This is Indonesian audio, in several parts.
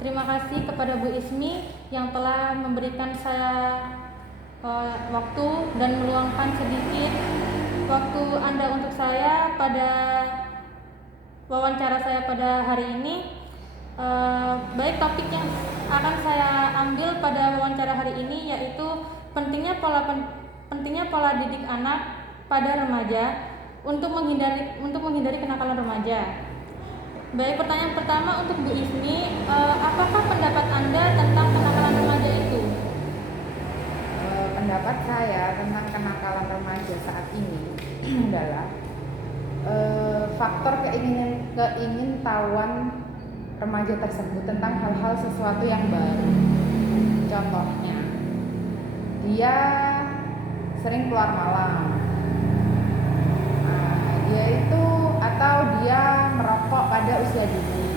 Terima kasih kepada Bu Ismi yang telah memberikan saya waktu dan meluangkan sedikit waktu Anda untuk saya pada wawancara saya pada hari ini. Baik, topik yang akan saya ambil pada wawancara hari ini yaitu pentingnya pola didik anak pada remaja untuk menghindari kenakalan remaja. Baik, pertanyaan pertama untuk Bu Ismi, apakah pendapat Anda tentang kenakalan remaja itu? Pendapat saya tentang kenakalan remaja saat ini adalah faktor keingintahuan remaja tersebut tentang hal-hal sesuatu yang baru. Contohnya, dia sering keluar malam, atau dia merokok pada usia dini.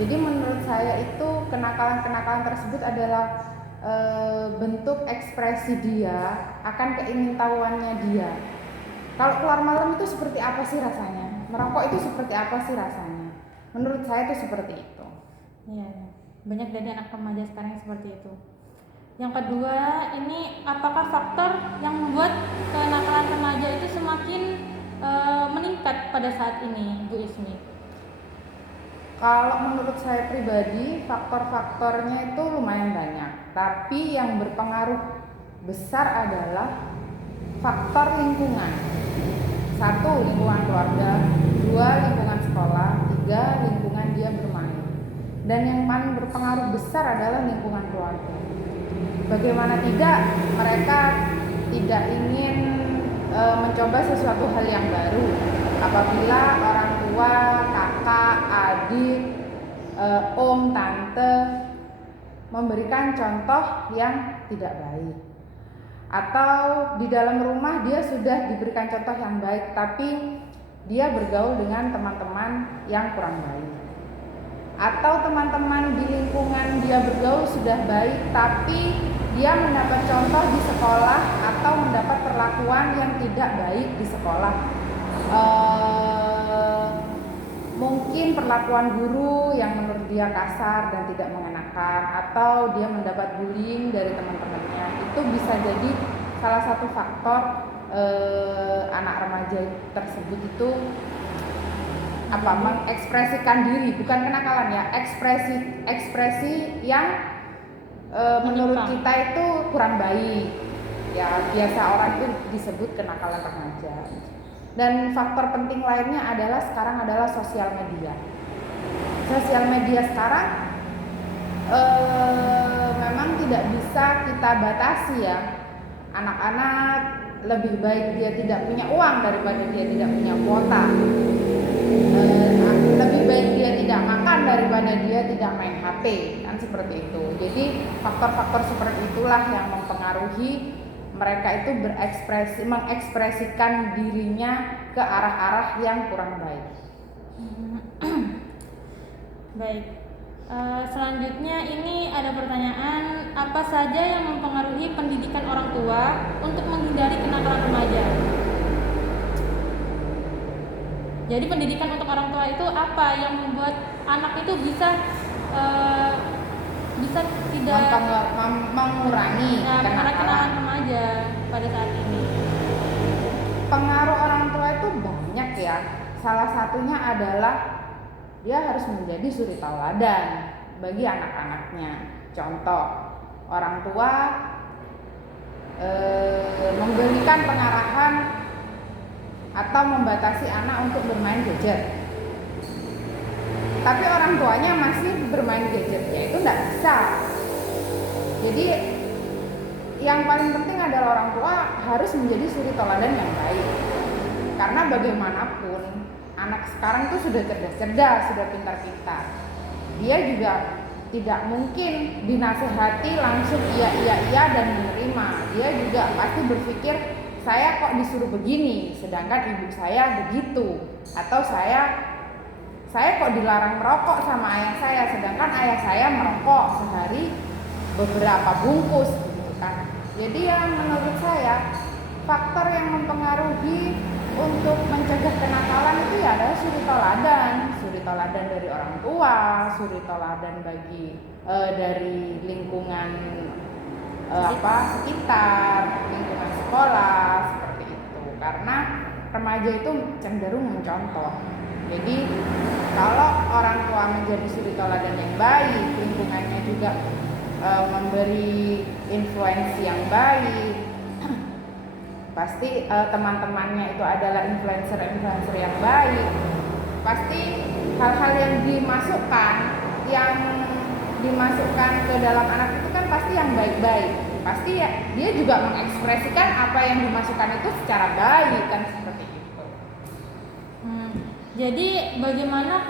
Jadi menurut saya itu kenakalan-kenakalan tersebut adalah bentuk ekspresi dia akan keingintahuannya dia. Kalau keluar malam itu seperti apa sih rasanya? Merokok itu seperti apa sih rasanya? Menurut saya itu seperti itu. Iya, banyak dari anak remaja sekarang yang seperti itu. Yang kedua, ini apakah faktor yang membuat kenakalan remaja itu semakin meningkat pada saat ini, Bu Ismi? Kalau menurut saya pribadi, faktor-faktornya itu lumayan banyak. Tapi yang berpengaruh besar adalah faktor lingkungan. 1, lingkungan keluarga. 2, lingkungan sekolah. 3, lingkungan dia bermain. Dan yang paling berpengaruh besar adalah lingkungan keluarga. Bagaimana tidak, mereka tidak ingin mencoba sesuatu hal yang baru. Apabila orang tua, kakak, adik, om, tante memberikan contoh yang tidak baik, atau di dalam rumah dia sudah diberikan contoh yang baik tapi dia bergaul dengan teman-teman yang kurang baik, atau teman-teman di lingkungan dia bergaul sudah baik tapi dia mendapat contoh di sekolah atau mendapat perlakuan yang tidak baik di sekolah. Mungkin perlakuan guru yang menurut dia kasar dan tidak mengenakan, atau dia mendapat bullying dari teman-temannya. Itu bisa jadi salah satu faktor anak remaja tersebut itu mengekspresikan diri, bukan kenakalan ya, ekspresi yang menurut kita itu kurang baik. Ya, biasa orang itu disebut kenakalan remaja. Dan faktor penting lainnya adalah sekarang adalah sosial media. Sosial media sekarang memang tidak bisa kita batasi ya. Anak-anak lebih baik dia tidak punya uang daripada dia tidak punya kuota. Lebih baik dia tidak makan daripada dia tidak main HP, kan seperti itu. Jadi faktor-faktor seperti itulah yang mempengaruhi mereka itu mengekspresikan dirinya ke arah-arah yang kurang baik. Baik, selanjutnya ini ada pertanyaan, apa saja yang mempengaruhi pendidikan orang tua untuk menghindari kenakalan remaja? Jadi pendidikan untuk orang tua itu apa yang membuat anak itu bisa tidak mengurangi kenakalan remaja pada saat ini? Pengaruh orang tua itu banyak ya. Salah satunya adalah dia harus menjadi suri tauladan bagi anak-anaknya. Contoh, orang tua memberikan pengarahan atau membatasi anak untuk bermain gadget, tapi orang tuanya masih bermain gadget, ya itu tidak bisa. Jadi yang paling penting adalah orang tua harus menjadi suri tauladan yang baik, karena bagaimanapun anak sekarang itu sudah cerdas-cerdas, sudah pintar-pintar. Dia juga tidak mungkin dinasehati langsung iya dan menerima. Dia juga pasti berpikir, saya kok disuruh begini sedangkan ibu saya begitu, atau saya kok dilarang merokok sama ayah saya sedangkan ayah saya merokok sehari beberapa bungkus gitu kan. Jadi yang menurut saya faktor yang mempengaruhi untuk mencegah kenakalan itu ya adalah suri suri teladan dari orang tua, suri teladan dari lingkungan sekitar, lingkungan sekolah seperti itu. Karena remaja itu cenderung mencontoh. Jadi kalau orang tua menjadi suri teladan yang baik, lingkungannya juga memberi influensi yang baik, pasti teman-temannya itu adalah influencer yang baik, pasti hal-hal yang dimasukkan ke dalam anak itu kan pasti yang baik-baik, pasti ya dia juga mengekspresikan apa yang dimasukkan itu secara baik kan, seperti itu. Jadi bagaimana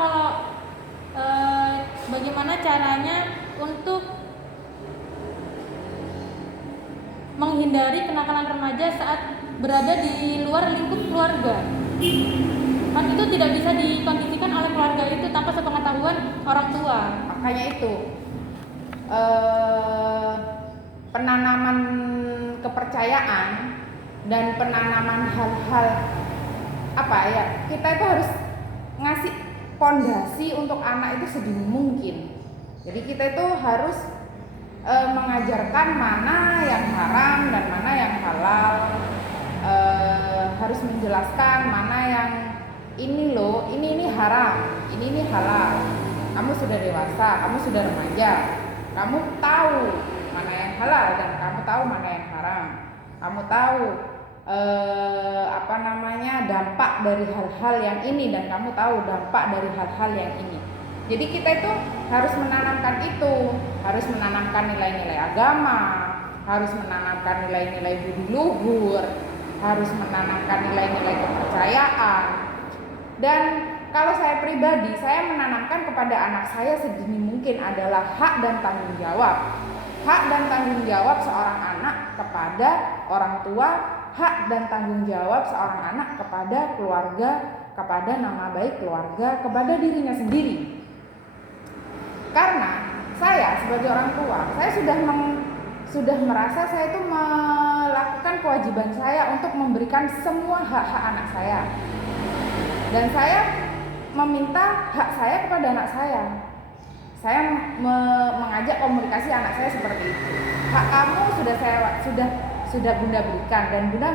caranya untuk menghindari kenakalan remaja saat berada di luar lingkup keluarga? Kan itu tidak bisa dikondisikan oleh keluarga itu tanpa sepengetahuan orang tua. Makanya itu penanaman kepercayaan dan penanaman hal-hal kita itu harus ngasih pondasi untuk anak itu sedini mungkin. Jadi kita itu harus mengajarkan mana yang haram dan mana yang halal, harus menjelaskan mana yang ini haram, ini halal. Kamu sudah dewasa, kamu sudah remaja, kamu tahu mana yang halal dan kamu tahu mana yang haram. Kamu tahu dampak dari hal-hal yang ini dan kamu tahu dampak dari hal-hal yang ini. Jadi kita itu harus menanamkan itu, harus menanamkan nilai-nilai agama, harus menanamkan nilai-nilai budi luhur, harus menanamkan nilai-nilai kepercayaan. Dan kalau saya pribadi, saya menanamkan kepada anak saya sedini mungkin adalah hak dan tanggung jawab. Hak dan tanggung jawab seorang anak kepada orang tua, hak dan tanggung jawab seorang anak kepada keluarga, kepada nama baik keluarga, kepada dirinya sendiri. Karena saya sebagai orang tua, saya sudah merasa saya itu melakukan kewajiban saya untuk memberikan semua hak-hak anak saya. Dan saya meminta hak saya kepada anak saya. Saya mengajak komunikasi anak saya seperti itu. Hak kamu sudah Bunda berikan dan Bunda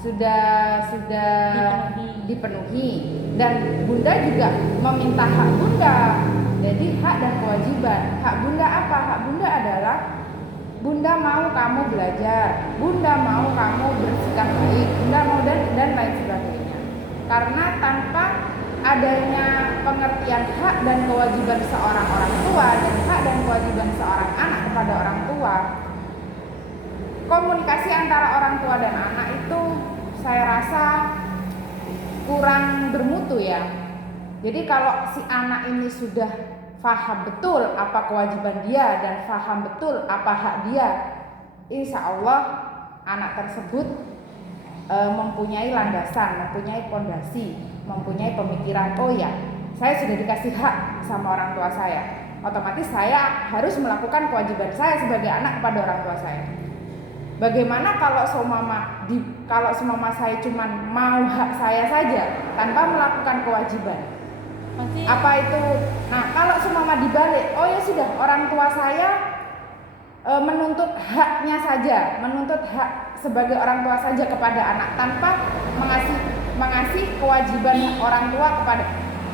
sudah dipenuhi. Dan Bunda juga meminta hak Bunda. Jadi hak dan kewajiban. Hak Bunda apa? Hak Bunda adalah Bunda mau kamu belajar, Bunda mau kamu bersikap baik, Bunda mau dan lain sebagainya. Karena tanpa adanya pengertian hak dan kewajiban seorang orang tua dan hak dan kewajiban seorang anak kepada orang tua, komunikasi antara orang tua dan anak itu saya rasa kurang bermutu ya. Jadi kalau si anak ini sudah paham betul apa kewajiban dia dan paham betul apa hak dia, insya Allah anak tersebut mempunyai landasan, mempunyai fondasi, mempunyai pemikiran, oh ya, saya sudah dikasih hak sama orang tua saya, otomatis saya harus melakukan kewajiban saya sebagai anak kepada orang tua saya. Bagaimana kalau semama saya cuma mau hak saya saja tanpa melakukan kewajiban? Pasti. Apa itu? Nah, kalau semama dibalik, oh ya sudah, orang tua saya menuntut haknya saja, menuntut hak sebagai orang tua saja kepada anak tanpa mengasih kewajiban orang tua kepada.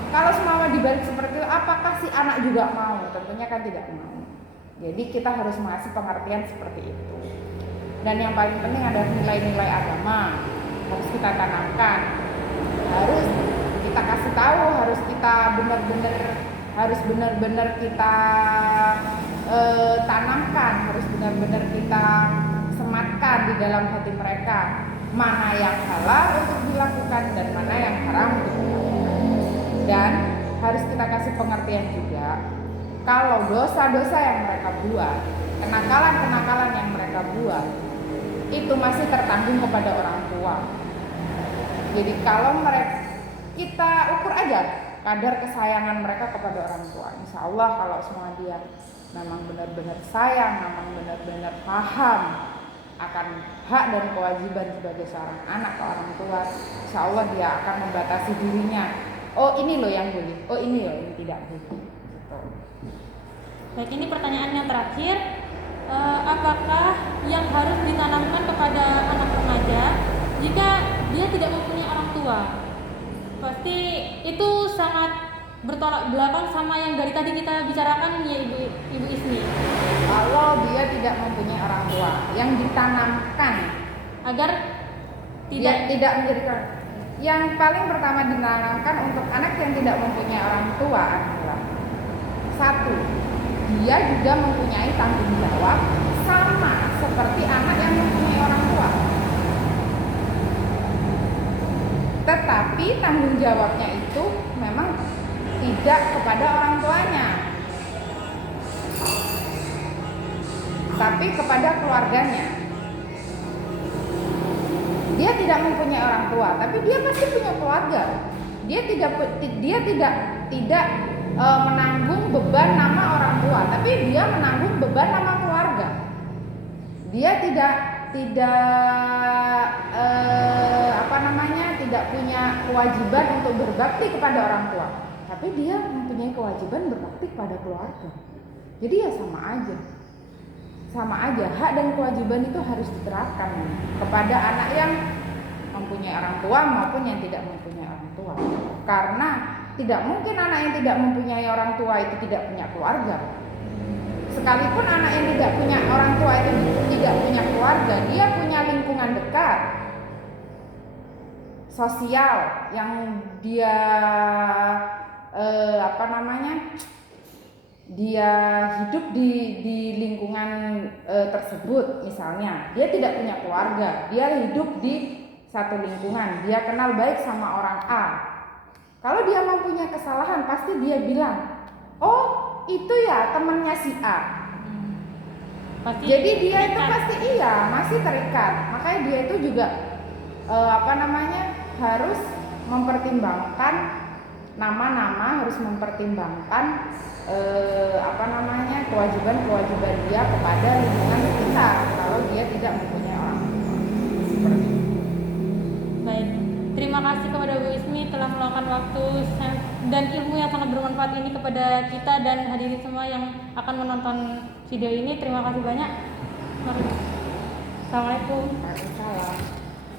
Kalau semama dibalik seperti itu, apakah si anak juga mau? Tentunya kan tidak mau. Jadi kita harus mengasih pengertian seperti itu. Dan yang paling penting adalah nilai-nilai agama harus kita tanamkan, harus kita kasih tahu, harus kita benar-benar kita tanamkan, harus benar-benar kita sematkan di dalam hati mereka mana yang halal untuk dilakukan dan mana yang haram untuk dilakukan. Dan harus kita kasih pengertian juga kalau dosa-dosa yang mereka buat, kenakalan-kenakalan yang mereka buat itu masih tertanggung kepada orang tua. Jadi kalau kita ukur aja kadar kesayangan mereka kepada orang tua, insya Allah kalau semua dia memang benar-benar sayang, memang benar-benar paham akan hak dan kewajiban sebagai seorang anak ke orang tua, insya Allah dia akan membatasi dirinya. oh ini loh yang boleh, oh ini loh yang tidak boleh. Gitu. Baik, ini pertanyaan yang terakhir. Apakah yang harus ditanamkan kepada anak remaja jika dia tidak mempunyai orang tua? Pasti itu sangat bertolak belakang sama yang dari tadi kita bicarakan ya Ibu Ismi. Kalau dia tidak mempunyai orang tua, yang ditanamkan Agar tidak menjadi, yang paling pertama ditanamkan untuk anak yang tidak mempunyai orang tua adalah satu, dia juga mempunyai tanggung jawab sama seperti anak yang mempunyai orang tua. Tetapi tanggung jawabnya itu memang tidak kepada orang tuanya, tapi kepada keluarganya. Dia tidak mempunyai orang tua, tapi dia pasti punya keluarga. Dia tidak menanggung beban nama orang tua, tapi dia menanggung beban nama keluarga. Dia tidak punya kewajiban untuk berbakti kepada orang tua, tapi dia mempunyai kewajiban berbakti kepada keluarga. Jadi ya sama aja hak dan kewajiban itu harus diterapkan kepada anak yang mempunyai orang tua maupun yang tidak mempunyai orang tua. Karena tidak mungkin anak yang tidak mempunyai orang tua itu tidak punya keluarga. Sekalipun anak yang tidak punya orang tua itu tidak punya keluarga, dia punya lingkungan dekat, sosial yang dia dia hidup di lingkungan tersebut. Misalnya dia tidak punya keluarga, dia hidup di satu lingkungan, dia kenal baik sama orang A. Kalau dia mempunyai kesalahan, pasti dia bilang, oh itu ya temannya si A. Jadi dia itu pasti masih terikat. Makanya dia itu juga harus mempertimbangkan nama-nama, harus mempertimbangkan kewajiban-kewajiban dia kepada lingkungan sekitar kalau dia tidak mempunyai orang tua. Seperti itu. Baik, terima kasih kepada Bu Ismi telah meluangkan waktu dan ilmu yang sangat bermanfaat ini kepada kita dan hadirin semua yang akan menonton video ini. Terima kasih banyak. Assalamualaikum. Waalaikumsalam.